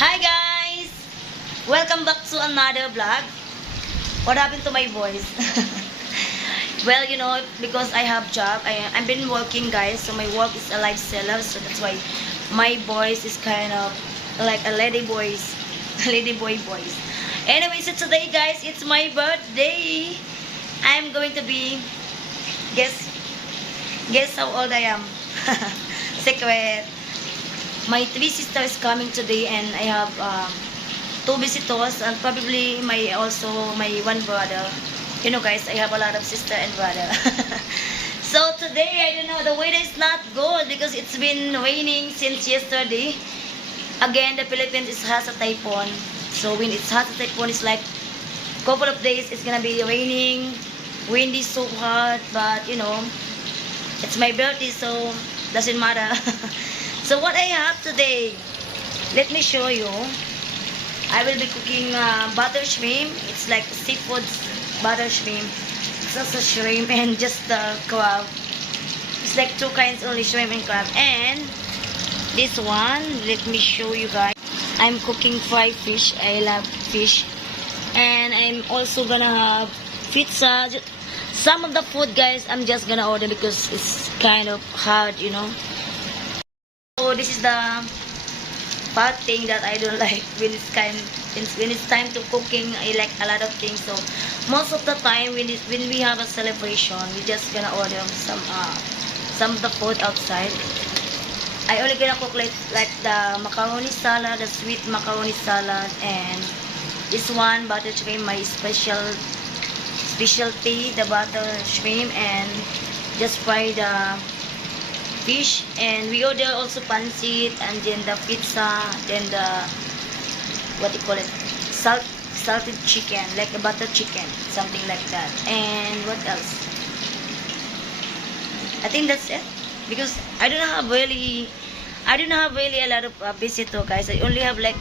Hi guys! Welcome back to another vlog. What happened to my voice? Well, you know, because I have job, I've been working guys, so my work is a live seller, so that's why my voice is kind of like a lady boy voice. Anyway, so today guys, it's my birthday. I'm going to be, guess how old I am. Secret. My three sisters coming today, and I have two visitors, and probably my one brother. You know guys, I have a lot of sister and brother. So today, I don't know, the weather is not good because it's been raining since yesterday. Again, the Philippines has a typhoon. So when it has a typhoon, it's like a couple of days it's gonna be raining, windy so hard, but you know, it's my birthday, so doesn't matter. So what I have today, let me show you. I will be cooking butter shrimp. It's like seafood butter shrimp. It's also shrimp and just crab. It's like two kinds only, shrimp and crab. And this one, let me show you guys. I'm cooking fried fish. I love fish. And I'm also gonna have pizza. Some of the food guys, I'm just gonna order because it's kind of hard, you know. So this is the part thing that I don't like when it's time to cooking. I like a lot of things. So most of the time when we have a celebration, we just gonna order some of the food outside. I only gonna cook like the macaroni salad, the sweet macaroni salad, and this one butter shrimp, my specialty, the butter shrimp, and just fry the fish. And we order also pancit, and then the pizza, then the what do you call it, salted chicken, like a butter chicken, something like that. And what else? I think that's it, because I don't have really a lot of visitors guys. I only have like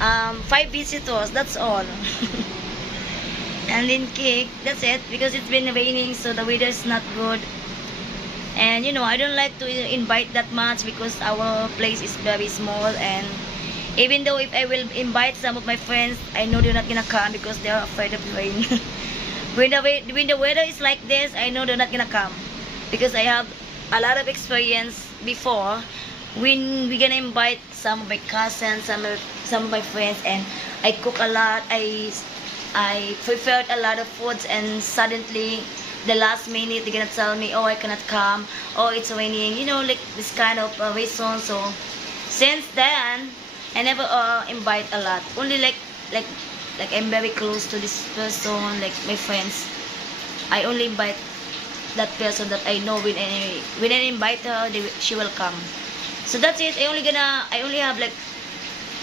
5 visitors, that's all. And then cake, that's it, because it's been raining, so the weather is not good. And you know, I don't like to invite that much because our place is very small, and even though if I will invite some of my friends, I know they're not gonna come because they're afraid of rain. when the weather is like this, I know they're not gonna come, because I have a lot of experience before when we're gonna invite some of my cousins, some of my friends, and I cook a lot, I prepared a lot of foods, and suddenly the last minute they're gonna tell me, oh, I cannot come, oh, it's raining, you know, like this kind of reason. So since then I never invite a lot, only like I'm very close to this person, like my friends. I only invite that person that I know. When I invite her, she will come. So that's it. I only have like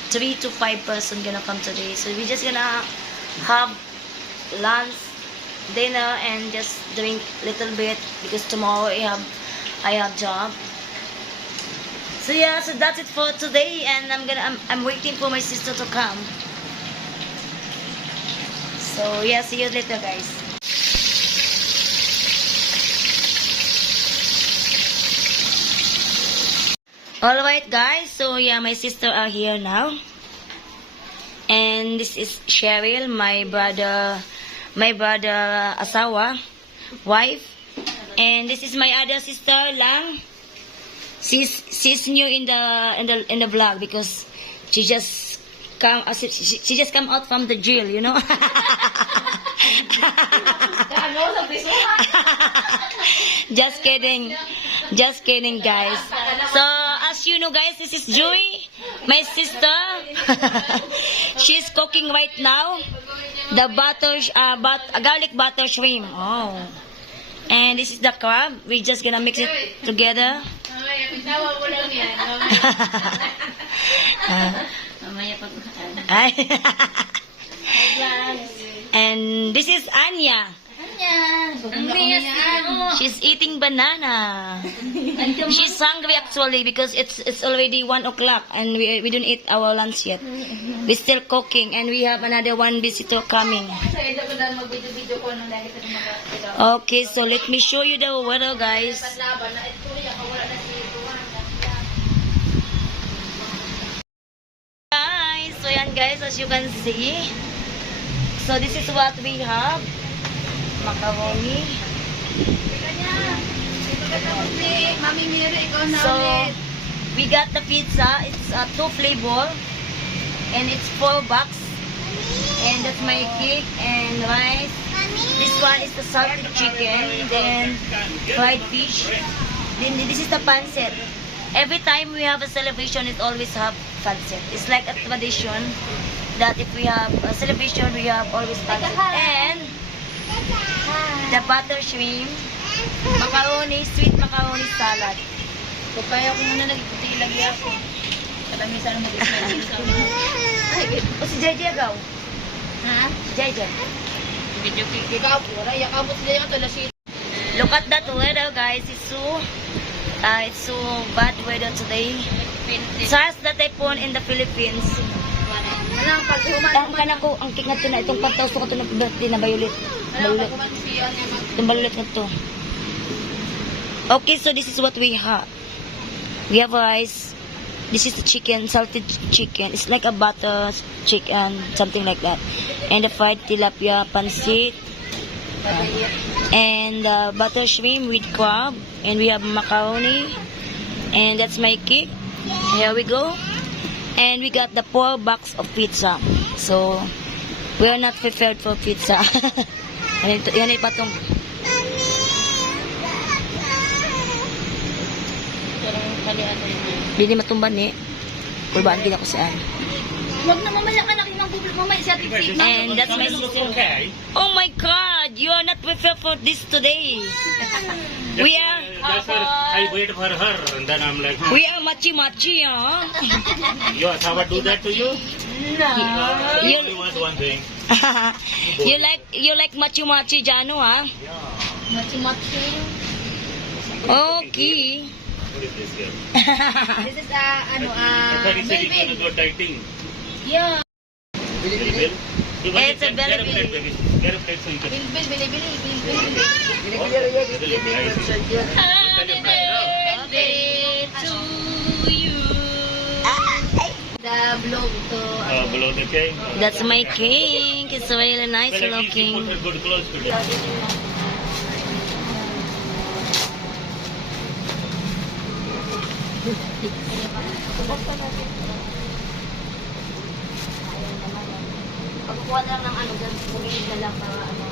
3 to 5 person gonna come today. So we just gonna have lunch, dinner, and just drink little bit because tomorrow I have job. So yeah, so that's it for today, and I'm waiting for my sister to come. So yeah, see you later guys. Alright guys, so yeah, my sister are here now. And this is Cheryl, my brother asawa, wife. And this is my other sister Lang. She's new in the vlog because she just come out from the jail, you know. Just kidding guys. So as you know guys, this is Joy, my sister. She's cooking right now the garlic butter shrimp. Oh, and this is the crab. We're just gonna mix it together. And this is Anya. She's eating banana. She's hungry actually because it's already 1 o'clock and we don't eat our lunch yet. We're still cooking, and we have another one visitor coming. Okay, so let me show you the weather guys. Ayan guys, as you can see. So this is what we have. Macaroni. Mami Mary, ikaw na So, ulit. we got the pizza. It's 2 flavor. And it's 4 bucks. And that's my cake and rice. This one is the salted chicken. Then fried fish. Then this is the pancit. Every time we have a celebration, it always have pancit. It's like a tradition that if we have a celebration, we have always pancit. And the butter shrimp, macaroni, sweet macaroni salad. Kung kaya ko muna nagputi lagi ako. Kadami sana mag-smile sa mga. O si JJ agaw? Ha? JJ. Video kiki ka po. Raya ka po sila yung tulasit. Look at that weather, guys. It's so bad weather today. SARS the typhoon in the Philippines. Alam, pag Ang kana ko, ang kik na to na itong pataw ko to na birthday na violet. Alam, Violet. pag kumansiyan niya mag... Itong violet na to. Okay, so this is what we have. We have rice. This is the chicken, salted chicken. It's like a butter chicken, something like that. And the fried tilapia, pancit. And butter shrimp with crab. And we have macaroni. And that's my cake. Here we go. And we got the 4 box of pizza. So, we are not prepared for pizza. Yan ay patong. Hindi matumban ni. Kulbaan din ako saan. Huwag na mamaya ka nakin ng bubble mamaya siya tip-tip. And that's my sister. Oh my God! You are not prepared for this today. We are... That's why I wait for her, and then I'm like, We are machi-machi, huh? your Saba do that to you? No. You only want one thing. you like machi-machi, Jano, huh? Machi-machi. Okay. What is this here? This is I thought you said you're going to go dieting. Yeah. Bilbil? It's a Get a Bilbil. plate, baby. Get a plate so you can... Bilbil, bili-bili. Happy birthday to you. The vlog to... Below the cake. That's my cake. It's really nice Well, at least you looking. put her good clothes today. Pagkuha na lang ng ano dyan, bumili na lang para ano.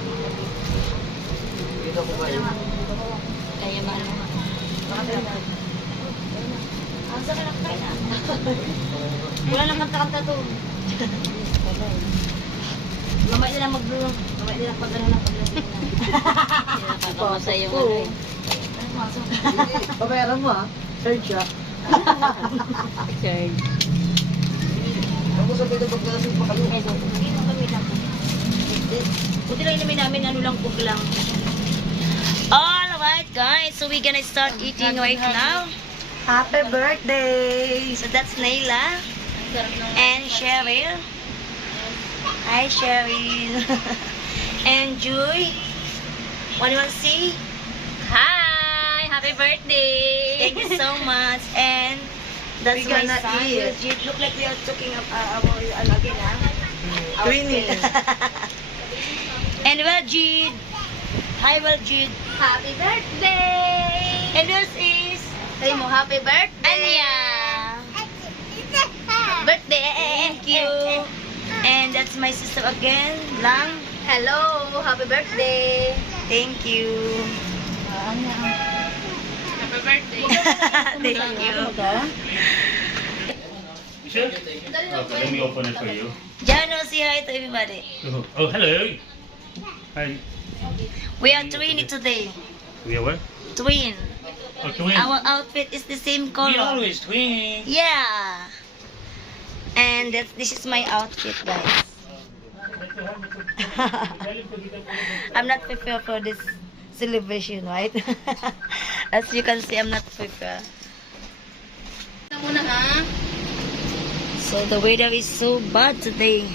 Dito ko ba yun? Kaya ba ano? Ang sa kanak tayo na. Wala nang kanta-kanta to. Mamay nila mag-bloom. Mamay nila pag-ano na pag-lasing na. Nakakamasay yung ano eh. Pabayaran mo ha? Third siya. Third. Ako sabi na pagkalasing pa kayo. Buti lang namin ano lang, cook lang. Alright guys, so we're gonna start eating right now. Happy birthday! So that's Naila and Cheryl. Hi Cheryl. And Joy. What do you want to say? Hi! Happy birthday! Thank you so much. And that's We my gonna son. eat. Legit. Look like we are talking about ano again, ha? Twinning. And Weljid. Hi Weljid. Happy birthday! And this is Say mo, happy birthday! Anya. Birthday! Thank you. And that's my sister again, Lang. Hello! Happy birthday! Thank you. Happy birthday! Thank you. You sure? Okay, let me open it for you. Jano, say hi to everybody. Oh, hello. Hi. We are twinning today. We are what? Twin. Oh, twins. Our outfit is the same We color. always twins. Yeah. And this is my outfit, guys. I'm not prepared for this celebration, right? As you can see, I'm not prepared. Ito muna ha. So the weather is so bad today.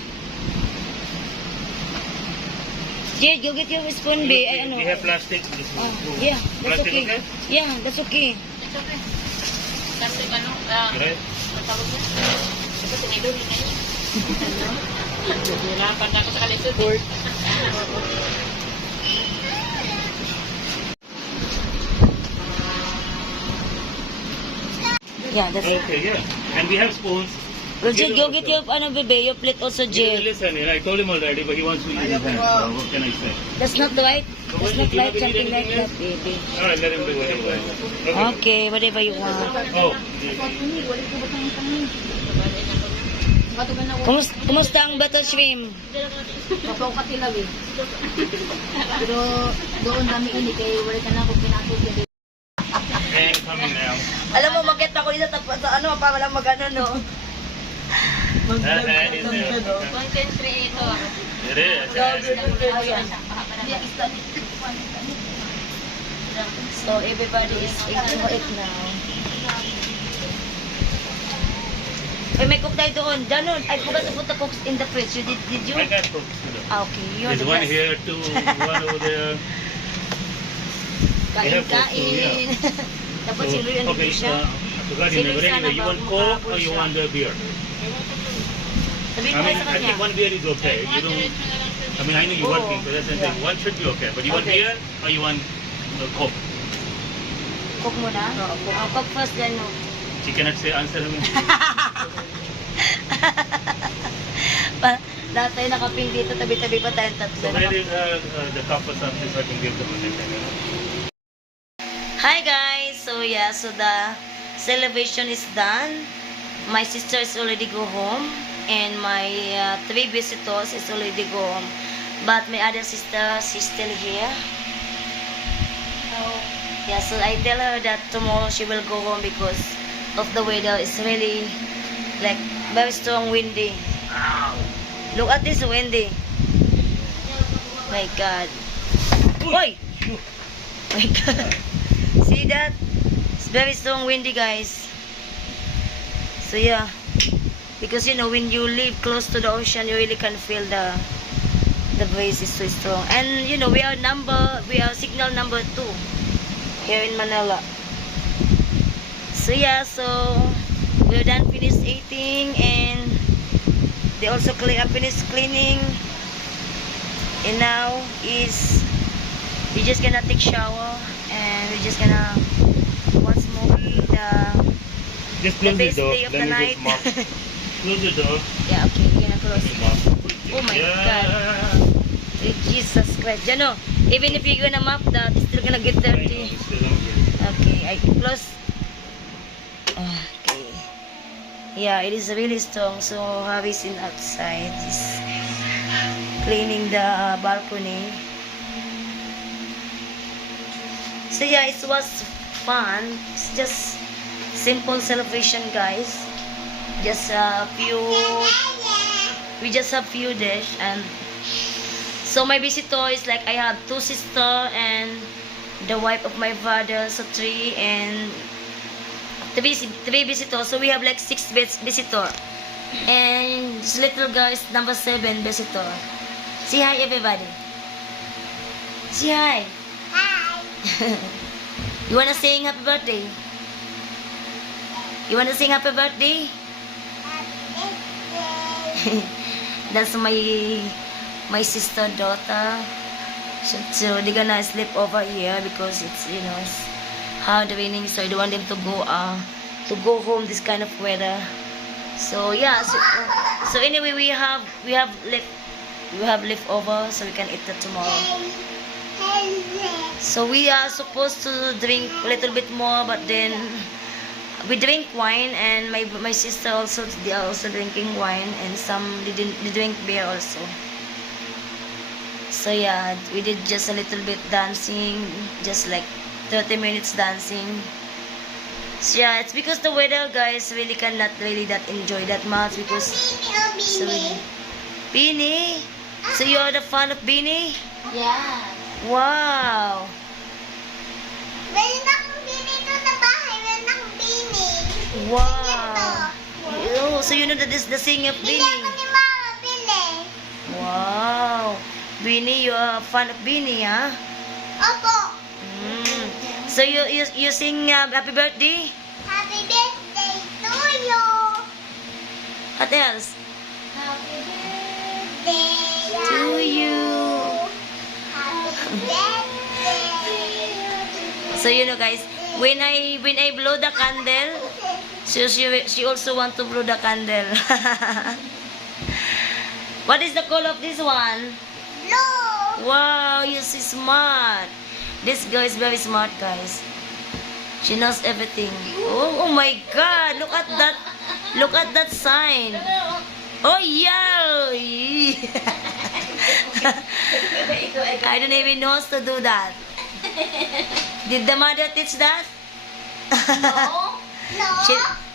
Jade, go get your spoon, babe. Ay, ano? We have plastic. This is Oh, yeah, that's Plastic, okay. okay? Yeah, that's okay. Ito okay. Kasi ano, Right? matawag na. Ito, tinidor yun ngayon. Hirapan na ako sa kalisod. Yeah, that's it. Okay, yeah. And we have spoons. Well, Jid, go get your, ano, bebe, your plate also, Jid. Listen, I told him already, but he wants to use his hand. So what can I say? That's not right. That's not You right, don't something need like anything that, baby. Alright, let him do what he wants. Okay. Okay, whatever you want. Oh, Matugan ako. Kumusta ang butter shrimp? Papaw ka tilaw eh. Pero doon dami ini kay wala ka na ako pinatugyan. and coming now. Alam mo, mag-get ako dito tapos sa ano, para lang mag-ano, no? That is there. Content creator. It is. So, everybody is eating it now. Ay, may cook tayo doon. Danon, I forgot to put the cooks in the fridge. Did you? I got cooks. Ah, okay, you're There's the one best. here, two, one over there. Kain, have cooks too, kain. Dapat si Luis ano Okay, siya. I forgot Si him. But Luis anyway, you sana want ba, Coke or makahabol you siya. want the beer? Sabihin I ko mean, kayo sa I kanya. think one beer is okay. You don't. I mean, I know you're Oh, working, but that's the thing. yeah. One should be okay. But you want Okay. beer or you want Coke? Cook muna? Oo, cook first, then no. She cannot say answer me. Lahat tayo nakaping dito, tabi-tabi pa tayong tatlo. So where is the cup or something so I can give them a second? Hi guys! So yeah, so the celebration is done. My sister is already go home. And my 3 visitors is already go home. But my other sister, she's still here. Yeah, so I tell her that tomorrow she will go home because of the weather. It's really like very strong windy. Look at this windy. My God. Boy! My God. See that? It's very strong windy, guys. So yeah. Because you know, when you live close to the ocean, you really can feel the breeze is so strong. And you know, we are signal number 2 here in Manila. So yeah, so we're done finished eating and they also finished cleaning. And now is we just gonna take shower and we're just gonna watch movie. Just The close the best door. day of the Let me night. just mop. Close the door. Yeah, okay, we're gonna close it. Mop. Oh my Yeah. God. Jesus Christ. You know, even if you're gonna mop that, it's still gonna get I know, dirty. it's still on here. Okay, I close. Okay. Yeah, it is really strong. So, Javi's in outside. He's cleaning the balcony. So, yeah, it was fun. It's just simple celebration, guys. Just a few. We just have few dish and. So my visitor is like I have 2 sisters and the wife of my father, so 3 and 3 visitors. So we have like 6 visitor. And this little girl is number 7 visitor. Say hi everybody. Say hi. Hi. You wanna sing happy birthday? You wanna sing happy birthday? That's my sister daughter. So they're gonna sleep over here because it's it's hard raining, so I don't want them to go home this kind of weather. So yeah, so anyway we have leftover, so we can eat that tomorrow. So we are supposed to drink a little bit more, but then we drink wine, and my sister also, they are also drinking wine, and they drink beer also. So yeah, we did just a little bit dancing, just like 30 minutes dancing. So yeah, it's because the weather, guys, really cannot really that enjoy that much because so Beanie. So you're the fan of Beanie? Yeah. Wow. Meron akong bini ito sa bahay. Meron akong bini. Wow. Oh, so you know that this is the sing of Bili Beanie. ako ni Mama. Bili. Wow. Beanie, you are a fan of Beanie, huh? Opo. So you sing happy birthday? Happy birthday to you. What else? Happy birthday To you. Happy birthday. So you know guys, when I blow the candle, she also want to blow the candle. What is the color of this one? Blue. Wow, you're so smart. This girl is very smart, guys. She knows everything. Oh my God! Look at that! Look at that sign. Oh yeah! I don't even know how to do that. Did the mother teach that? No. No.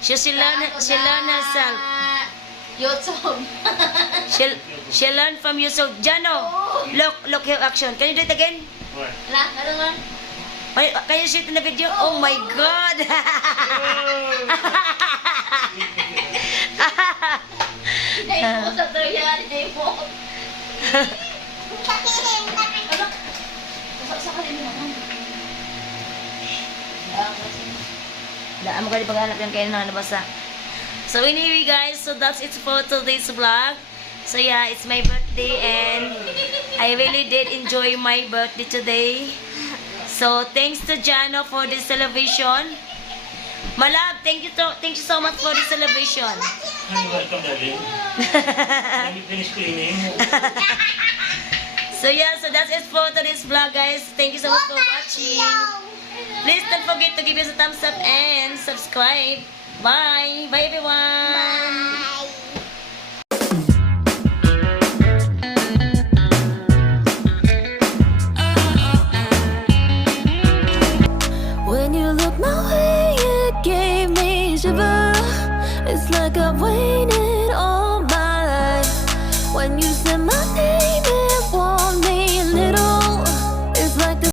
She learn herself. YouTube. She learned from yourself. Jano, look her action. Can you do it again? What? Lah, ano nga? Can you shoot in the video? Oh my God! Hindi mo sa yan, hindi mo. Sa kanila naman. Daan mo kayo paghanap yan kayo na nabasa. So anyway guys, so that's it for today's vlog. So yeah, it's my birthday and I really did enjoy my birthday today. So thanks to Jano for this celebration. Malab, thank you so much for this celebration. You're welcome, darling. Let me finish cleaning. So yeah, so that's it for today's vlog guys. Thank you so much for watching. Please don't forget to give us a thumbs up and subscribe. Bye. Bye everyone. Bye. When you look my way, it gave me shiver. It's like I've waited all my life. When you said my name